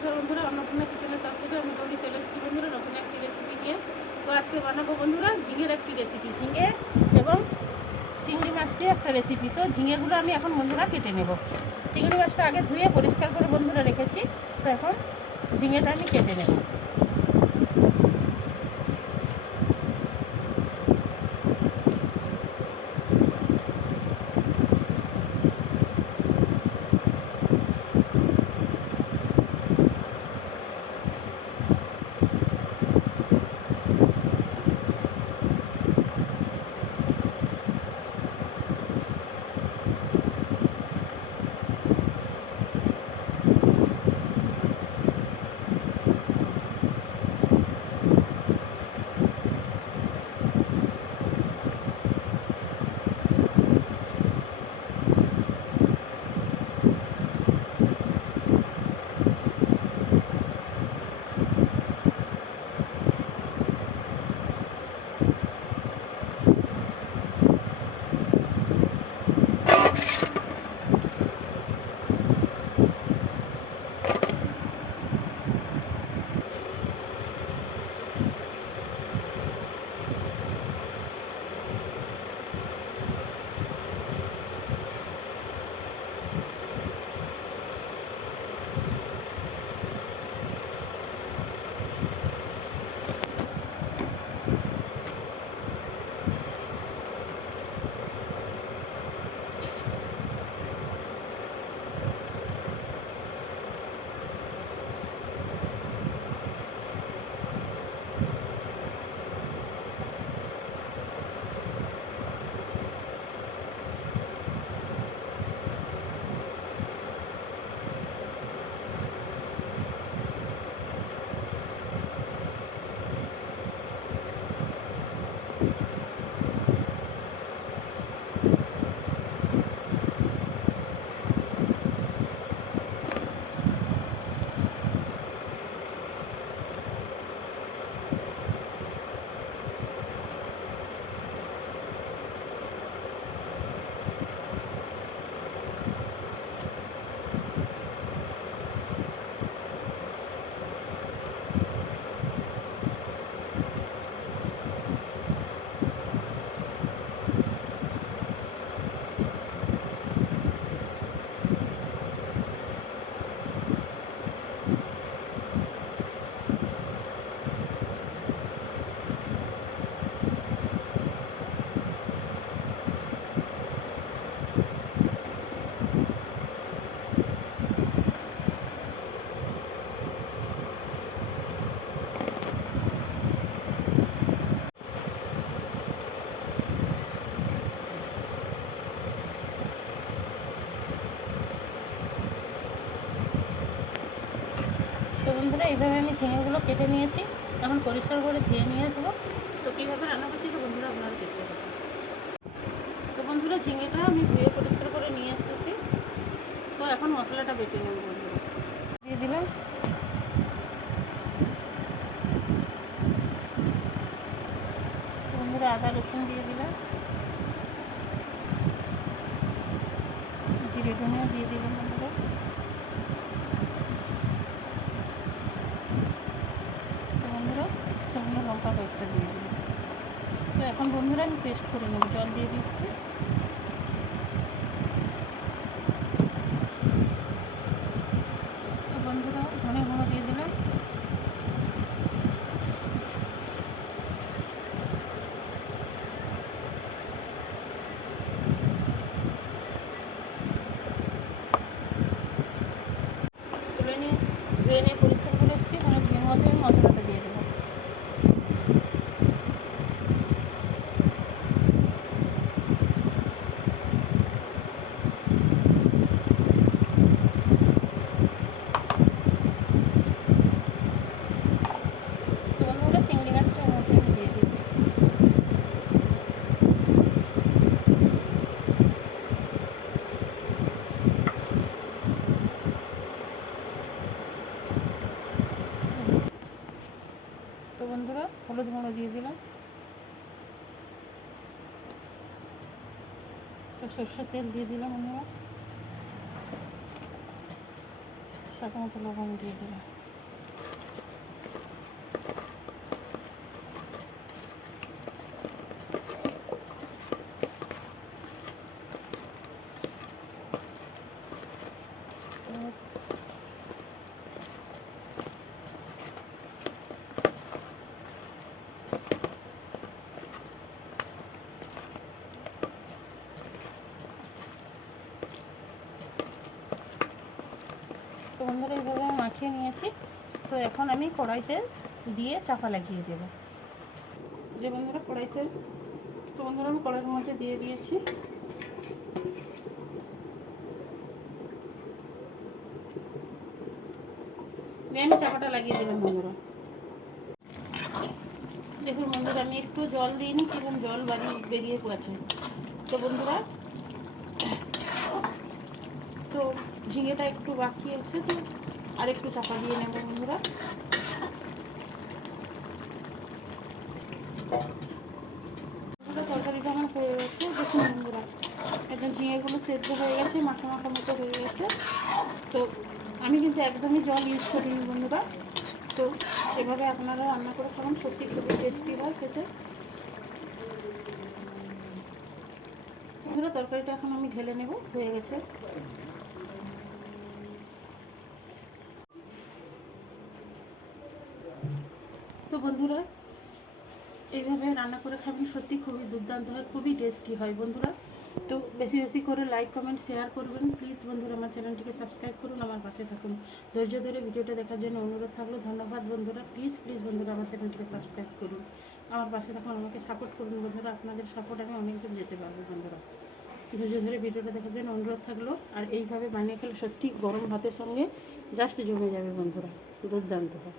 নমস্কার বন্ধুরা, অন্নপূর্ণা কিচেনের তরফ থেকে আমি গৌরী চলে এসেছি বন্ধুরা নতুন একটি রেসিপি নিয়ে। তো আজকে বানাবো বন্ধুরা ঝিঙের একটি রেসিপি, ঝিঙে এবং চিংড়ি মাছ দিয়ে একটা রেসিপি। তো ঝিঙেগুলো আমি এখন বন্ধুরা কেটে নেব। চিংড়ি মাছটা আগে ধুয়ে পরিষ্কার করে বন্ধুরা রেখেছি, তো এখন ঝিঙেটা আমি কেটে নেব। তো বন্ধুরা এইভাবে আমি ঝিঙেগুলো কেটে নিয়েছি, এখন পরিষ্কার করে ধুয়ে নিয়ে আসবো। তো কীভাবে রান্না করছি তো বন্ধুরা আপনারা দেখতে পাবেন। তো বন্ধুরা ঝিঙেটা আমি ধুয়ে পরিষ্কার করে নিয়ে এসেছি। তো এখন মশলাটা বেটে নেব বন্ধুরা। দিয়ে দিলাম বন্ধুরা আদা রসুন দিয়ে দিলাম, জিরে ধনিয়া দিয়ে দিলাম বন্ধুরা, তো বন্ধুরা শুকনো লঙ্কা কয়েকটা দিয়ে দিলাম। তো এখন বন্ধুরা আমি পেস্ট করে নেব, জল দিয়ে দিচ্ছি। তো বন্ধুরা ধনে গুঁড়ো দিয়ে দিলাম, তুলে নিয়ে ধুয়ে নিয়ে পরিষ্কার করে এসেছি। কোনো ঝিঙের মধ্যে আমি মশলাটা দিয়ে দেবো। তো বন্ধুরা চিংড়ি মাছটা ওর মধ্যে আমি দিয়ে দিচ্ছি। তো বন্ধুরা হলুদ গুঁড়ো দিয়ে দিলাম, তো সরষের তেল দিয়ে দিলাম বন্ধুরা, স্বাদ মতো লবণ দিয়ে দিলাম। তো বন্ধুরা এইভাবে আমি মাখিয়ে নিয়েছি। তো এখন আমি কড়াইতে দিয়ে চাপা লাগিয়ে দেব। যে বন্ধুরা কড়াইতে, তো বন্ধুরা আমি কড়াইয়ের মধ্যে দিয়ে দিয়েছি। দিয়ে আমি চাপাটা লাগিয়ে দিলাম বন্ধুরা। দেখুন বন্ধুরা আমি একটু জল দিইনি, কিরকম জল বেরিয়ে পড়েছে। তো বন্ধুরা তো ঝিঙেটা একটু বাকি আছে, তো আর একটু চাপা দিয়ে নেব বন্ধুরা। তরকারিটা আমার হয়ে গেছে। দেখুন বন্ধুরা একদম ঝিঙেগুলো সেদ্ধ হয়ে গেছে, মাখা মাখা মতো হয়ে গেছে। তো আমি কিন্তু একদমই জল ইউজ করিনি বন্ধুরা। তো এভাবে আপনারা রান্না করে খাবেন, সত্যি খুবই টেস্টি হয় খেতে। বন্ধুরা তরকারিটা এখন আমি ঢেলে নেব, হয়ে গেছে। তো বন্ধুরা এইভাবে রান্না করে খাবেন, সত্যি খুবই দুর্দান্ত হয়, খুবই টেস্টি হয় বন্ধুরা। তো বেশি বেশি করে লাইক কমেন্ট শেয়ার করবেন প্লিজ বন্ধুরা। আমার চ্যানেলটিকে সাবস্ক্রাইব করুন, আমার পাশে থাকুন। ধৈর্য ধরে ভিডিওটা দেখার জন্য অনুরোধ থাকলো। ধন্যবাদ বন্ধুরা। প্লিজ প্লিজ বন্ধুরা আমার চ্যানেলটিকে সাবস্ক্রাইব করুন, আমার পাশে থাকুন, আমাকে সাপোর্ট করুন বন্ধুরা। আপনাদের সাপোর্ট আমি অনেক দূর যেতে পারবো বন্ধুরা। ধৈর্য ধরে ভিডিওটা দেখার জন্য অনুরোধ থাকলো। আর এইভাবে বানিয়ে খেলে সত্যি গরম ভাতের সঙ্গে জাস্ট জমে যাবে বন্ধুরা, দুর্দান্ত হয়।